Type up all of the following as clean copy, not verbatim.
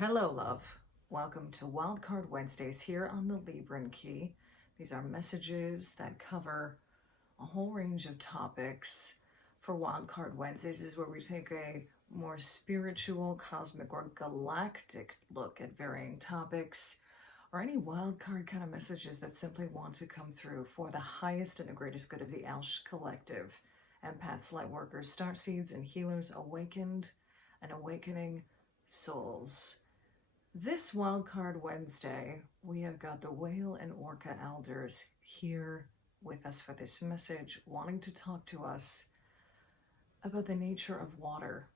Hello, love. Welcome to Wildcard Wednesdays here on the Libran Key. These are messages that cover a whole range of topics. For Wildcard Wednesdays is where we take a more spiritual, cosmic, or galactic look at varying topics or any wildcard kind of messages that simply want to come through for the highest and the greatest good of the ELSH collective. Empaths, Lightworkers, Starseeds and Healers, awakened and awakening souls. This Wildcard Wednesday, we have got the Whale and Orca Elders here with us for this message, wanting to talk to us about the nature of water.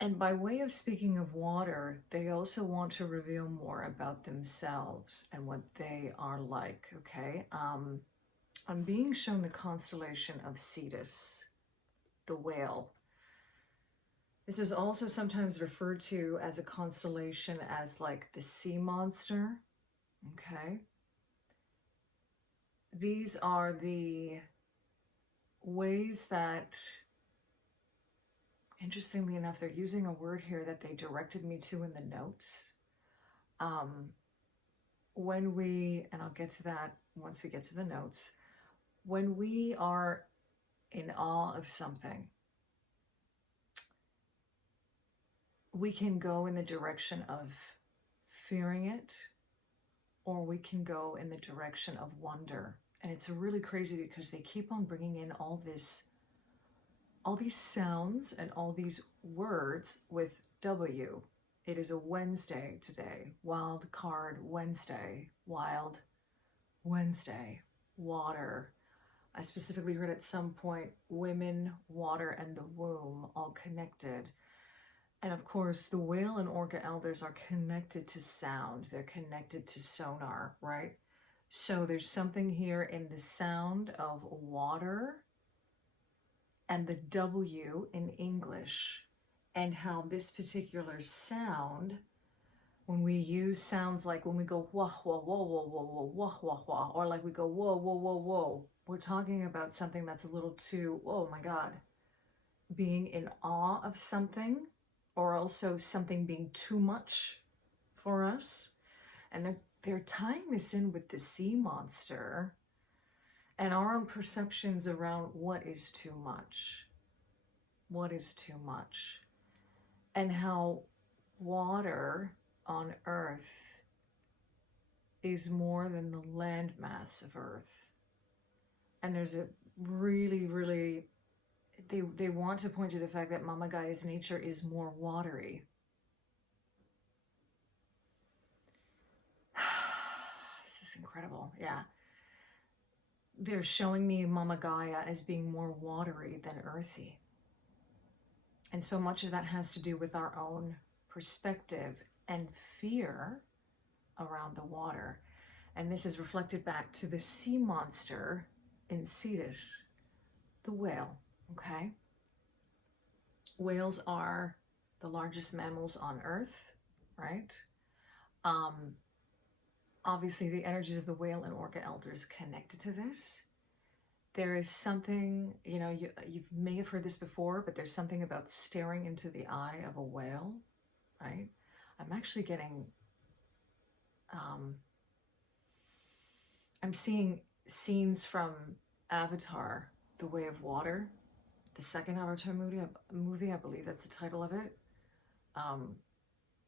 And by way of speaking of water, they also want to reveal more about themselves and what they are like, okay? I'm being shown the constellation of Cetus, the whale. This is also sometimes referred to as a constellation as like the sea monster, okay? These are the ways that, interestingly enough, they're using a word here that they directed me to in the notes. When we, and I'll get to that once we get to the notes, when we are in awe of something, we can go in the direction of fearing it, or we can go in the direction of wonder. And it's really crazy because they keep on bringing in all these sounds and all these words with W. It is a Wednesday today. Wild Card Wednesday. Wild Wednesday. Water. I specifically heard at some point women, water, and the womb all connected. And of course, the Whale and Orca Elders are connected to sound. They're connected to sonar, right? So there's something here in the sound of water and the W in English, and how this particular sound, when we use sounds like when we go wah, wah, wah, wah, wah, wah, wah, wah, wah, or like we go whoa, whoa, whoa, whoa, we're talking about something that's a little too, oh my God, being in awe of something, or also something being too much for us. And they're tying this in with the sea monster and our own perceptions around what is too much. What is too much? And how water on Earth is more than the landmass of Earth. And there's a really, they want to point to the fact that Mama Gaia's nature is more watery. This is incredible, yeah. They're showing me Mama Gaia as being more watery than earthy. And so much of that has to do with our own perspective and fear around the water. And this is reflected back to the sea monster in Cetus, the whale, okay? Whales are the largest mammals on Earth, right? Obviously, the energies of the Whale and Orca Elders connected to this. There is something, you know, you may have heard this before, but there's something about staring into the eye of a whale, right? I'm actually getting, I'm seeing scenes from Avatar, The Way of Water, the second Avatar movie, I believe that's the title of it.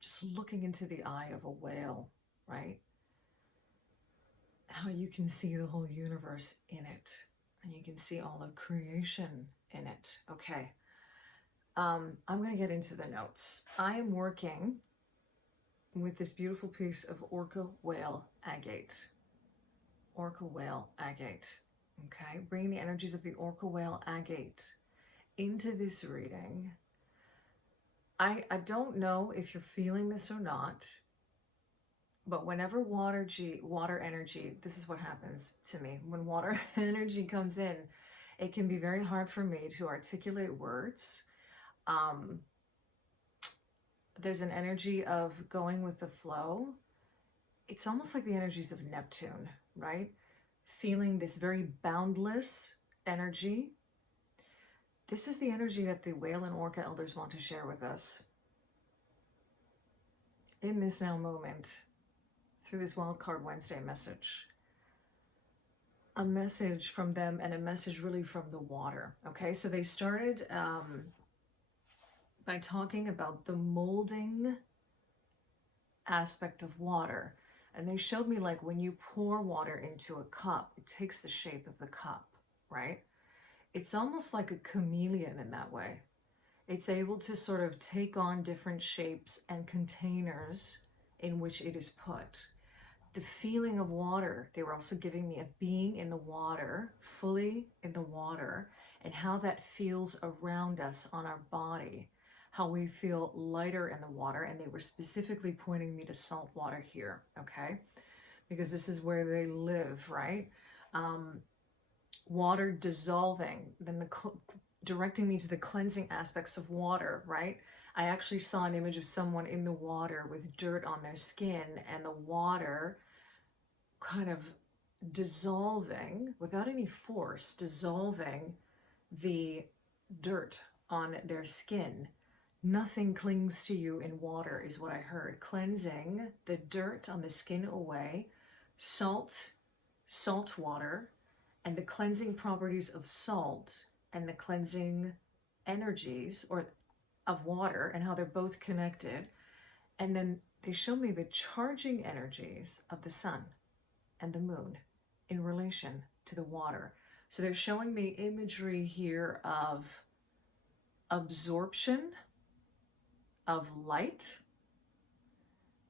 Just looking into the eye of a whale, right? How you can see the whole universe in it. And you can see all of creation in it. Okay. I'm going to get into the notes. I am working with this beautiful piece of Orca Whale Agate. Orca Whale Agate. Okay. Bringing the energies of the Orca Whale Agate into this reading. I don't know if you're feeling this or not, but whenever water energy, this is what happens to me. When water energy comes in, it can be very hard for me to articulate words. There's an energy of going with the flow. It's almost like the energies of Neptune, right? Feeling this very boundless energy. This is the energy that the Whale and Orca Elders want to share with us. in this now moment, through this Wildcard Wednesday message, a message from them and a message really from the water. Okay, so they started by talking about the molding aspect of water. And they showed me like when you pour water into a cup, it takes the shape of the cup, right? It's almost like a chameleon in that way. It's able to sort of take on different shapes and containers in which it is put. The feeling of water, they were also giving me of being in the water, fully in the water, and how that feels around us on our body, how we feel lighter in the water. And they were specifically pointing me to salt water here, okay? Because this is where they live, right? Water dissolving, then directing me to the cleansing aspects of water, right? I actually saw an image of someone in the water with dirt on their skin, and the water kind of dissolving without any force, dissolving the dirt on their skin. Nothing clings to you in water is what I heard. Cleansing the dirt on the skin away, salt water, and the cleansing properties of salt and the cleansing energies of water and how they're both connected. And then they show me the charging energies of the sun and the moon in relation to the water. So they're showing me imagery here of absorption of light,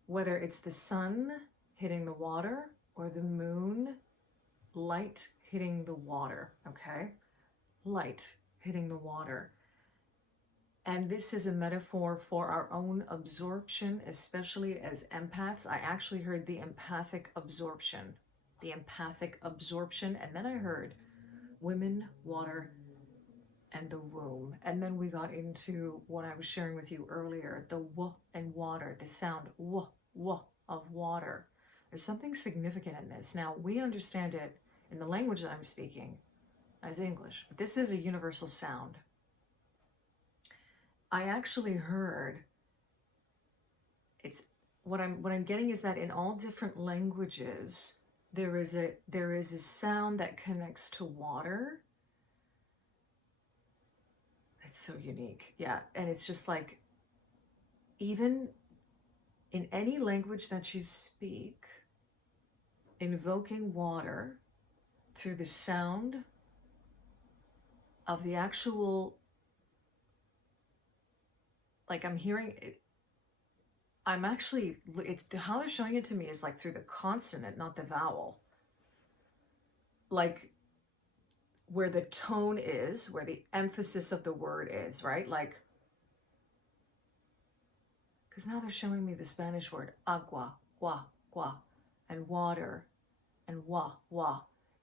whether it's the sun hitting the water or the moon, light hitting the water, okay? Light hitting the water. And this is a metaphor for our own absorption, especially as empaths. I actually heard the empathic absorption, and then I heard women, water, and the womb. And then we got into what I was sharing with you earlier, the w and water, the sound w of water. There's something significant in this. Now, we understand it in the language that I'm speaking as English, but this is a universal sound. I actually heard what I'm getting is that in all different languages there is a sound that connects to water. It's so unique. Yeah, and it's just like, even in any language that you speak, invoking water through the sound of the actual, like I'm hearing it, how they're showing it to me is like through the consonant, not the vowel. Like where the tone is, where the emphasis of the word is, right? Like, because now they're showing me the Spanish word agua, gua, and water, and wa.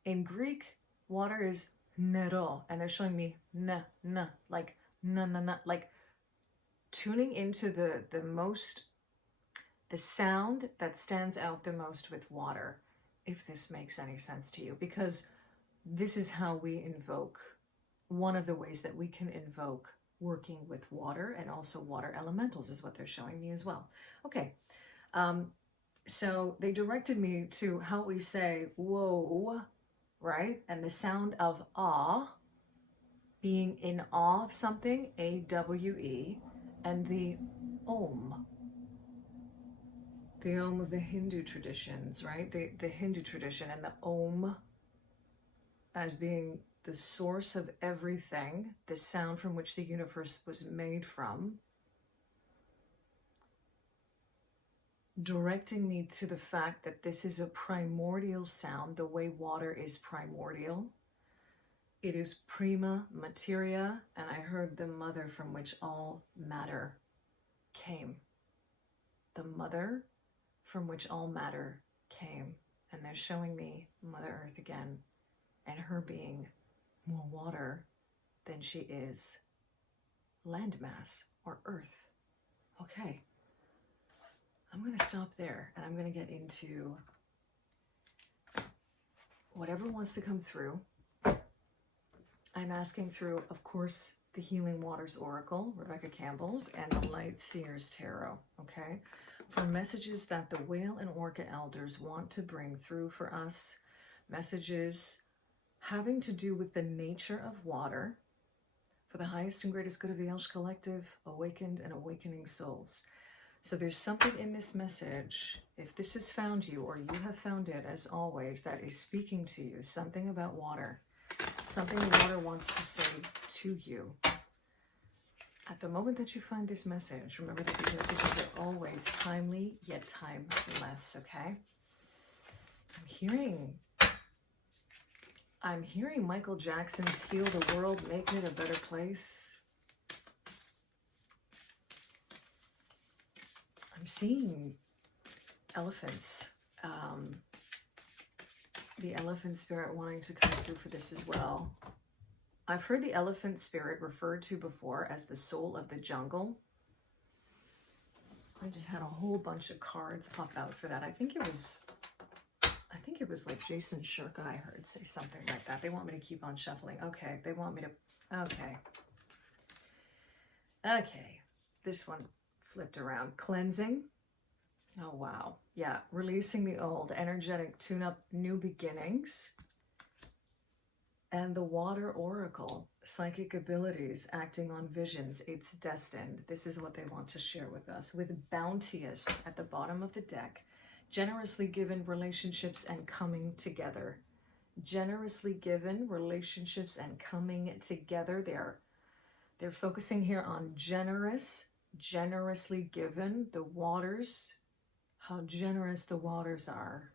In Greek, water is nero, and they're showing me na, like na, like tuning into the sound that stands out the most with water, if this makes any sense to you, because this is how we invoke, one of the ways that we can invoke working with water, and also water elementals is what they're showing me as well. Okay, so they directed me to how we say whoa, right? And the sound of awe, being in awe of something, AWE, and the om. The om of the Hindu traditions, right? The Hindu tradition, and the om as being the source of everything, the sound from which the universe was made from, directing me to the fact that this is a primordial sound, the way water is primordial. It is prima materia, and I heard the mother from which all matter came. The mother from which all matter came. And they're showing me Mother Earth again, and her being more water than she is landmass or earth. Okay, I'm going to stop there, and I'm going to get into whatever wants to come through. I'm asking through, of course, the Healing Waters Oracle, Rebecca Campbell's, and the Light Seers Tarot, okay? for messages that the whale and orca elders want to bring through for us, messages having to do with the nature of water for the highest and greatest good of the ELSH collective, awakened and awakening souls. So there's something in this message, if this has found you or you have found it, as always, that is speaking to you, something about water, something water wants to say to you. At the moment that you find this message, remember that these messages are always timely, yet timeless, okay? I'm hearing Michael Jackson's Heal the World, Make It a Better Place. I'm seeing elephants. The elephant spirit wanting to come through for this as well. I've heard the elephant spirit referred to before as the soul of the jungle. I just had a whole bunch of cards pop out for that. I think it was like Jason Shirka I heard say something like that. They want me to keep on shuffling. Okay, they want me to, okay. This one flipped around. Cleansing. Oh, wow. Yeah, releasing the old, energetic tune-up, new beginnings. And the water oracle, psychic abilities, acting on visions. It's destined. This is what they want to share with us. With bounteous at the bottom of the deck, generously given relationships and coming together. Generously given relationships and coming together. They're focusing here on generously given, the waters, how generous the waters are,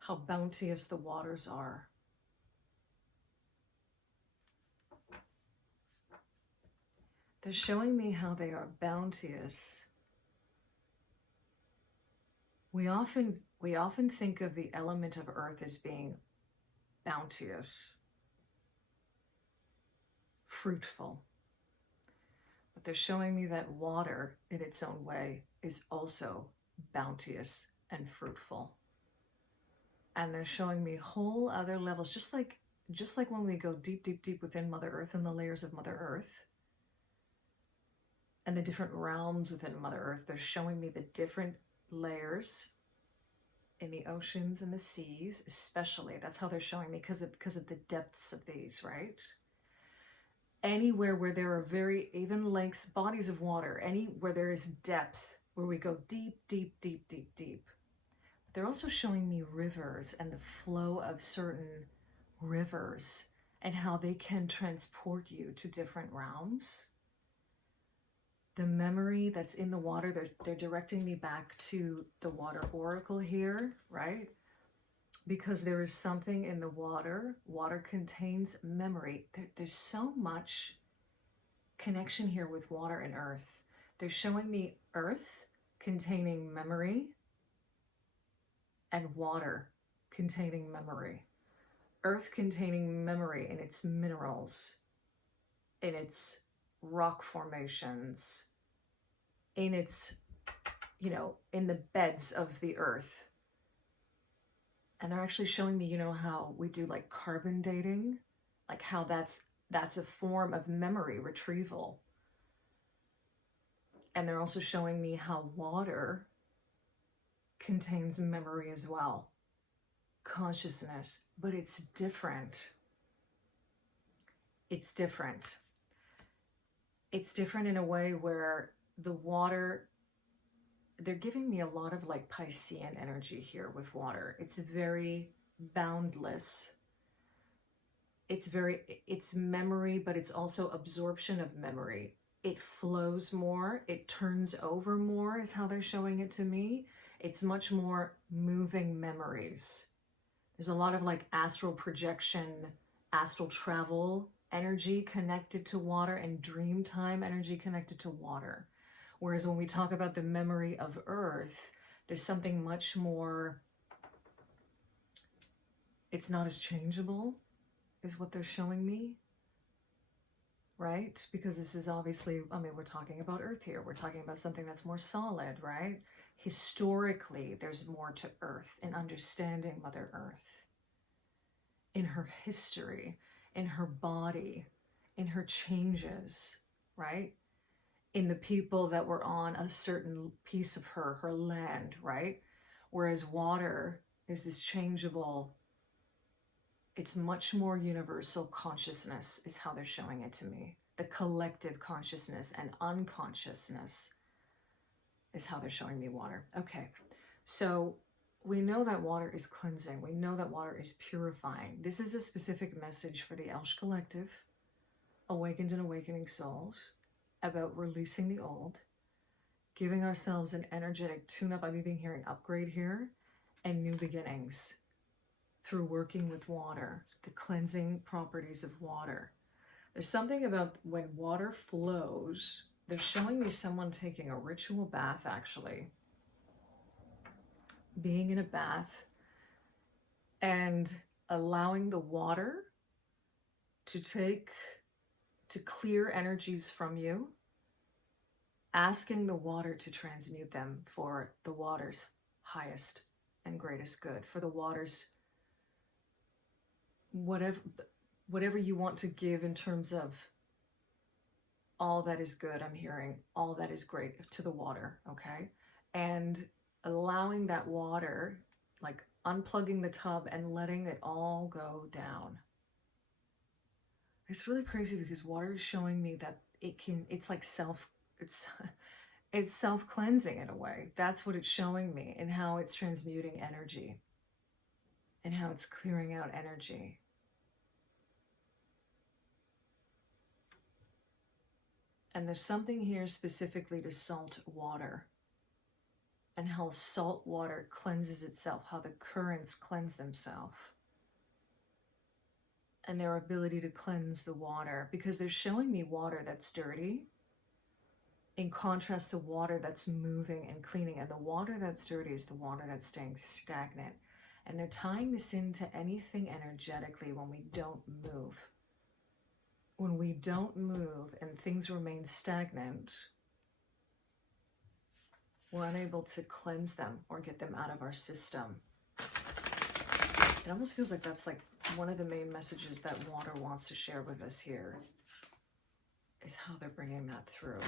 how bounteous the waters are. They're showing me how they are bounteous. We often think of the element of earth as being bounteous, fruitful. But they're showing me that water in its own way is also bounteous and fruitful. And they're showing me whole other levels, just like when we go deep, deep, deep within Mother Earth and the layers of Mother Earth and the different realms within Mother Earth. They're showing me the different layers in the oceans and the seas, especially. That's how they're showing me because of the depths of these, right? Anywhere where there are very even lengths, bodies of water, where there is depth, where we go deep, deep, deep, deep, deep. But they're also showing me rivers and the flow of certain rivers and how they can transport you to different realms. The memory that's in the water, they're directing me back to the water oracle here, right? Because there is something in the water. Water contains memory. There's so much connection here with water and earth. They're showing me earth containing memory and water containing memory. Earth containing memory in its minerals, in its rock formations, in its, in the beds of the earth. And they're actually showing me, how we do like carbon dating, like how that's a form of memory retrieval. And they're also showing me how water contains memory as well, consciousness, but it's different. It's different. It's different in a way where the water, they're giving me a lot of like Piscean energy here with water. It's very boundless. It's memory, but it's also absorption of memory. It flows more, it turns over more is how they're showing it to me. It's much more moving memories. There's a lot of like astral projection, astral travel energy connected to water and dream time energy connected to water. Whereas when we talk about the memory of earth, there's something much more, it's not as changeable, is what they're showing me, right? Because this is obviously, we're talking about earth here. We're talking about something that's more solid, right? Historically, there's more to earth in understanding Mother Earth, in her history, in her body, in her changes, right? in the people that were on a certain piece of her land, right? Whereas water is this changeable, it's much more universal consciousness is how they're showing it to me. The collective consciousness and unconsciousness is how they're showing me water. Okay, so we know that water is cleansing. We know that water is purifying. This is a specific message for the ELSH collective, awakened and awakening souls, about releasing the old, giving ourselves an energetic tune-up. I'm even hearing upgrade here, and new beginnings through working with water, the cleansing properties of water. There's something about when water flows, they're showing me someone taking a ritual bath, actually. Being in a bath and allowing the water to clear energies from you, asking the water to transmute them for the water's highest and greatest good, for the water's whatever you want to give in terms of all that is good. I'm hearing all that is great to the water, okay? And allowing that water, like unplugging the tub and letting it all go down. It's really crazy because water is showing me that it's like it's self-cleansing in a way. That's what it's showing me, and how it's transmuting energy and how it's clearing out energy. And there's something here specifically to salt water and how salt water cleanses itself, how the currents cleanse themselves. And their ability to cleanse the water, because they're showing me water that's dirty in contrast to water that's moving and cleaning. And the water that's dirty is the water that's staying stagnant. And they're tying this into anything energetically when we don't move. When we don't move and things remain stagnant, we're unable to cleanse them or get them out of our system. It almost feels like that's like one of the main messages that water wants to share with us here, is how they're bringing that through.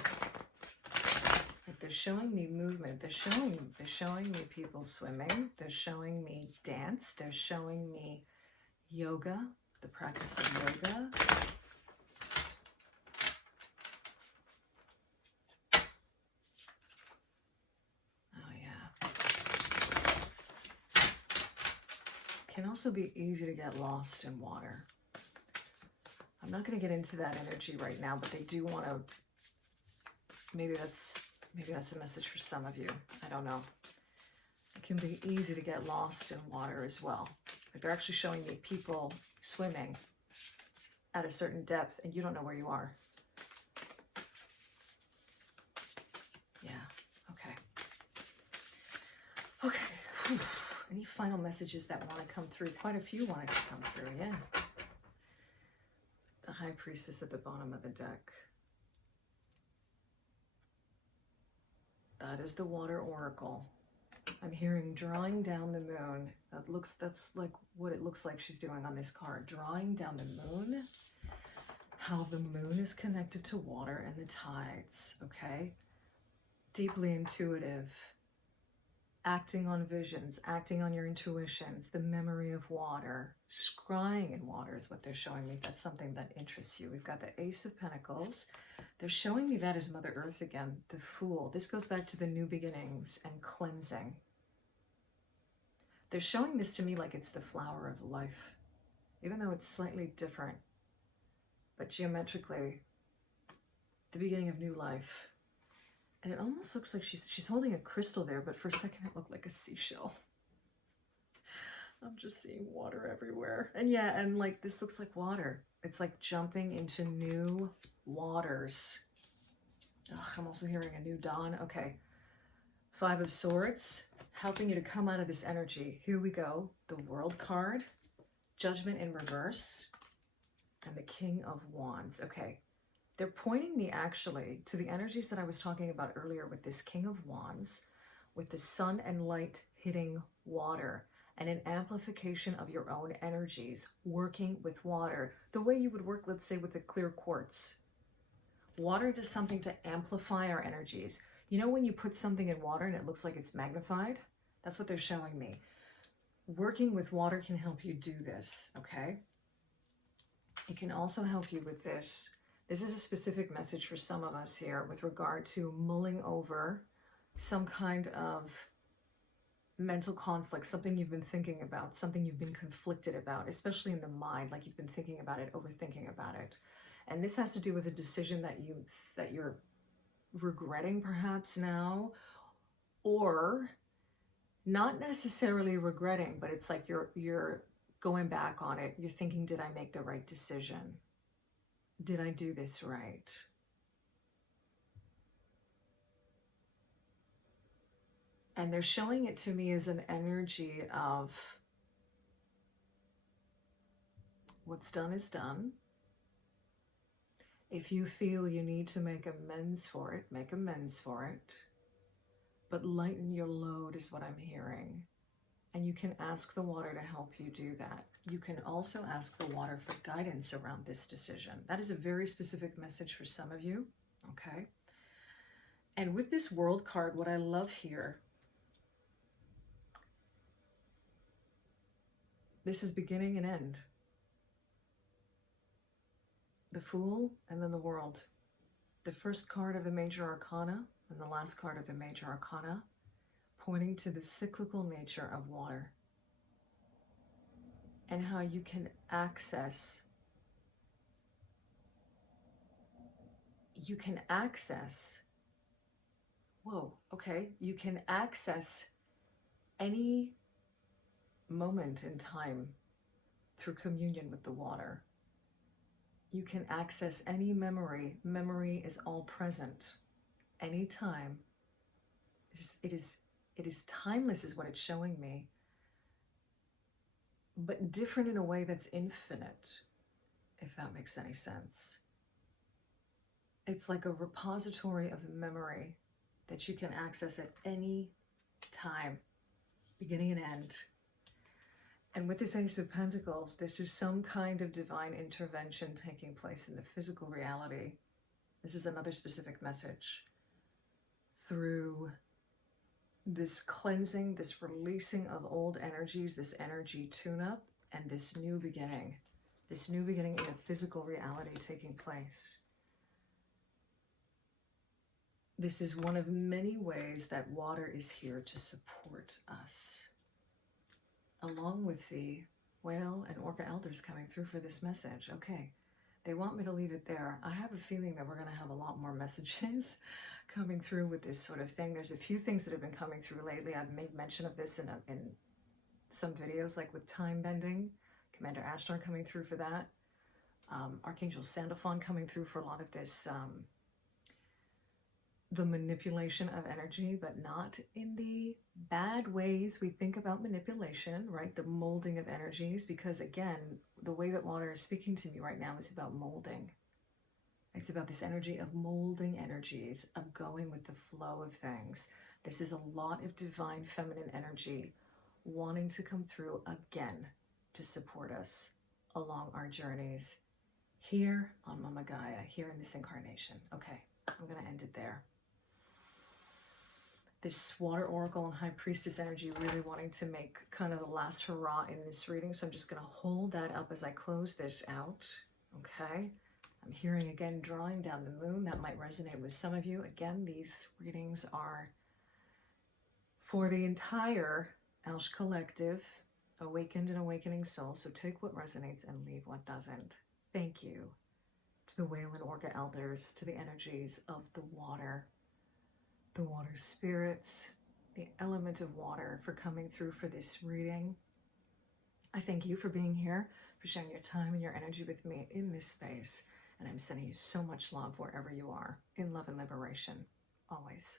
Like they're showing me movement. They're showing me people swimming. They're showing me dance. They're showing me yoga, the practice of yoga. Can also be easy to get lost in water. I'm not going to get into that energy right now, but they do want to, maybe that's a message for some of you. I don't know. It can be easy to get lost in water as well. Like they're actually showing me people swimming at a certain depth and you don't know where you are. Yeah, okay. Okay. Whew. Any final messages that want to come through? Quite a few wanted to come through, yeah. The High Priestess at the bottom of the deck. That is the Water Oracle. I'm hearing drawing down the moon. That's like what it looks like she's doing on this card. Drawing down the moon. How the moon is connected to water and the tides, okay? Deeply intuitive. Acting on visions, acting on your intuitions, the memory of water, scrying in water is what they're showing me. That's something that interests you. We've got the Ace of Pentacles. They're showing me that as Mother Earth again, the Fool. This goes back to the new beginnings and cleansing. They're showing this to me like it's the flower of life, even though it's slightly different. But geometrically, the beginning of new life. And it almost looks like she's holding a crystal there, but for a second it looked like a seashell. I'm just seeing water everywhere. And yeah, and like this looks like water. It's like jumping into new waters. Ugh, I'm also hearing a new dawn. Okay. 5 of Swords, helping you to come out of this energy. Here we go. The World card, Judgment in reverse, and the King of Wands. Okay. They're pointing me actually to the energies that I was talking about earlier with this King of Wands, with the sun and light hitting water, and an amplification of your own energies, working with water, the way you would work, let's say, with a clear quartz, Water does something to amplify our energies. You know when you put something in water and it looks like it's magnified? That's what they're showing me. Working with water can help you do this, okay? It can also help you with this. This is a specific message for some of us here with regard to mulling over some kind of mental conflict, something you've been thinking about, something you've been conflicted about, especially in the mind, like you've been thinking about it, overthinking about it. And this has to do with a decision that you're regretting perhaps now, or not necessarily regretting, but it's like you're going back on it. You're thinking, did I make the right decision? Did I do this right? And they're showing it to me as an energy of what's done is done. If you feel you need to make amends for it, make amends for it. But lighten your load is what I'm hearing. And you can ask the water to help you do that. You can also ask the water for guidance around this decision. That is a very specific message for some of you, okay? And with this World card, what I love here, this is beginning and end. The Fool and then the World. The first card of the Major Arcana and the last card of the Major Arcana, pointing to the cyclical nature of water and how you can access you can access any moment in time through communion with the water. You can access any memory. Memory is all present anytime. It is timeless is what it's showing me, but different in a way that's infinite, if that makes any sense. It's like a repository of memory that you can access at any time, beginning and end. And with this Ace of Pentacles, this is some kind of divine intervention taking place in the physical reality. This is another specific message. Through this cleansing, this releasing of old energies, this energy tune-up, and this new beginning in a physical reality taking place. This is one of many ways that water is here to support us, along with the whale and orca elders coming through for this message. Okay, they want me to leave it there. I have a feeling that we're going to have a lot more messages coming through with this sort of thing. There's a few things that have been coming through lately. I've made mention of this in some videos, like with time bending, Commander Ashtar coming through for that, Archangel Sandalphon coming through for a lot of this, the manipulation of energy, but not in the bad ways we think about manipulation, right? The molding of energies, because again, the way that water is speaking to me right now is about molding. It's about this energy of molding energies, of going with the flow of things. This is a lot of divine feminine energy wanting to come through again to support us along our journeys here on Mama Gaia, here in this incarnation. Okay, I'm going to end it there. This Water Oracle and High Priestess energy really wanting to make kind of the last hurrah in this reading. So I'm just going to hold that up as I close this out. Okay. I'm hearing again, drawing down the moon. That might resonate with some of you. Again, these readings are for the entire ELSH collective, awakened and awakening soul. So take what resonates and leave what doesn't. Thank you to the whale and orca elders, to the energies of the water spirits, the element of water, for coming through for this reading. I thank you for being here, for sharing your time and your energy with me in this space. And I'm sending you so much love wherever you are, in love and liberation, always.